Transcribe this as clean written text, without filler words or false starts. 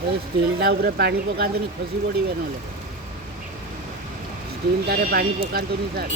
स्टीलटा उपरे पानी पकातुनी खसी पड़े ना स्टीलटारे पानी पकातुनी सर